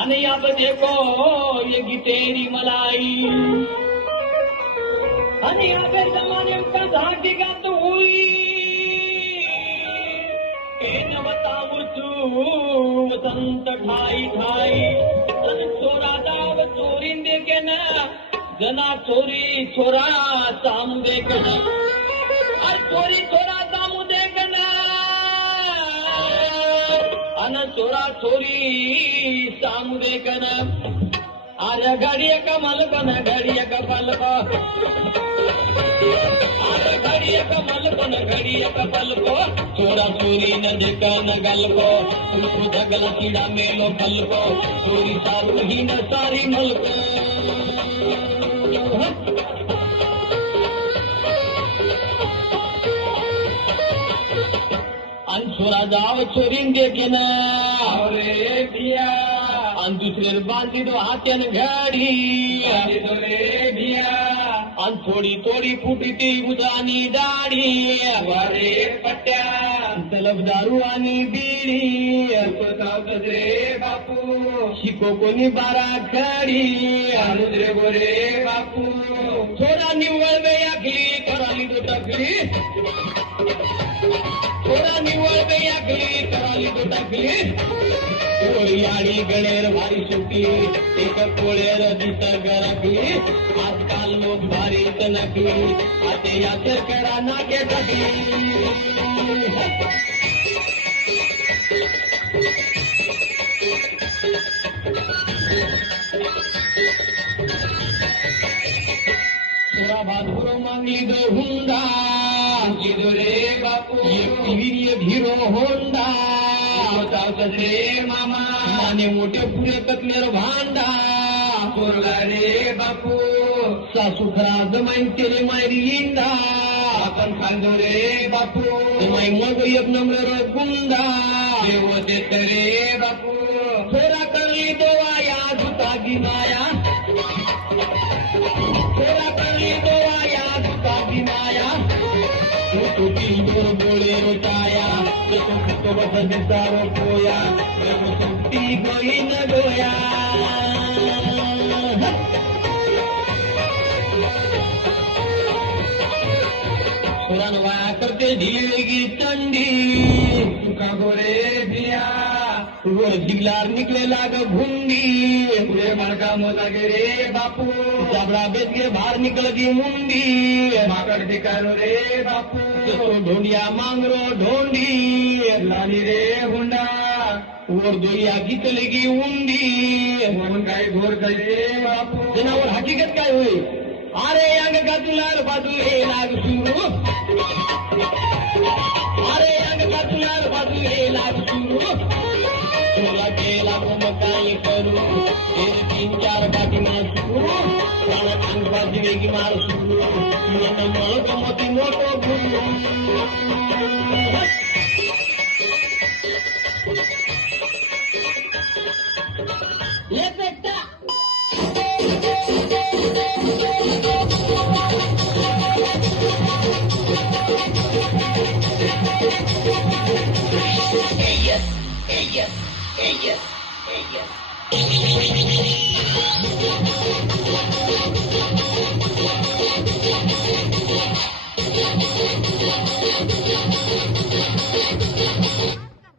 आणि अब देखो ये गितेरी मलाई आणि अब जमाने का हकीकत हुई के वसंत ठाई ठाई तन छोरा दाव चोरीन देखे न जना चोरी छोरा सामू देखन और चोरी छोरा सामू देखन अन चोरा चोरी सामू देखन अरे घड़िया का मलकन घड़िया का पलक अरे घड़िया का मलकन घड़िया का पलको चोरा चोरी न देखन गलको तुमको जगल कीड़ा मेलो पलको चोरी सारू ही न सारी मलको छोरा जाव चोरीन देखेन रे भिया अन दुसरे बांधी दो हाथ्यान घडी रे भिया अन थोडी थोडी फुटी ती उदानी दाढी वारे पट्ट्या तलब दारू आणि बिडी रे बापू शिको कोणी बारा खडी रे गोरे बापू थोडा निवळ वेयाकली कराली तो टाकली थोडा निवळ वेयाकली कराली तो टाकली कोळी आणि गणेर भारी सुटी एक कोळेर दिसर गरकली आजकाल लोक भारी तनकली आता या सरकारा नाके टाकली थोडा भादुरो मागली दो हुंडा रे बापू वीर्य भीरो होंडा रे मामा माने मोठे पुरे ककनेर भांडा पोरगा रे बापू सासू खरा जमाईन केली मायरी इंडा आपण खांदो रे बापू माई मग एक नंबर गुंडा देव देत रे बापू थोडा करली दोवा या जुता गिनाया थोडा करली दोवा या जुता गिनाया तुझी दोर बोळे रोटाया तो बस दिसारो पोया सुट्टी गोई न गोया सुरान वाया करते ढीलेगी चंडी तुका गोरे भिया रोज जिगलार निकले लाग भुंडी पुरे मणका मोजा गे रे बापू चाबड़ा बेच के बाहर निकल गई मुंडी माकड़ दिकारो रे बापू ढोंडिया मांगरो ढोंडी लाली रे हुंडा और दोया गीतलेगी उंडी मोहन काय घोर काय रे बापू जनावर हकीकत काय होई अरे अंग गातुलार बाजू हे लाग सुरू अरे अंग गातुलार बाजू हे लाग सुरू तोला केला काय करू तीन चार बाटी मासू प्राण अंग बाजी वेगी मारसू मन मोठ मोठी मोठो गुरु ले बेटा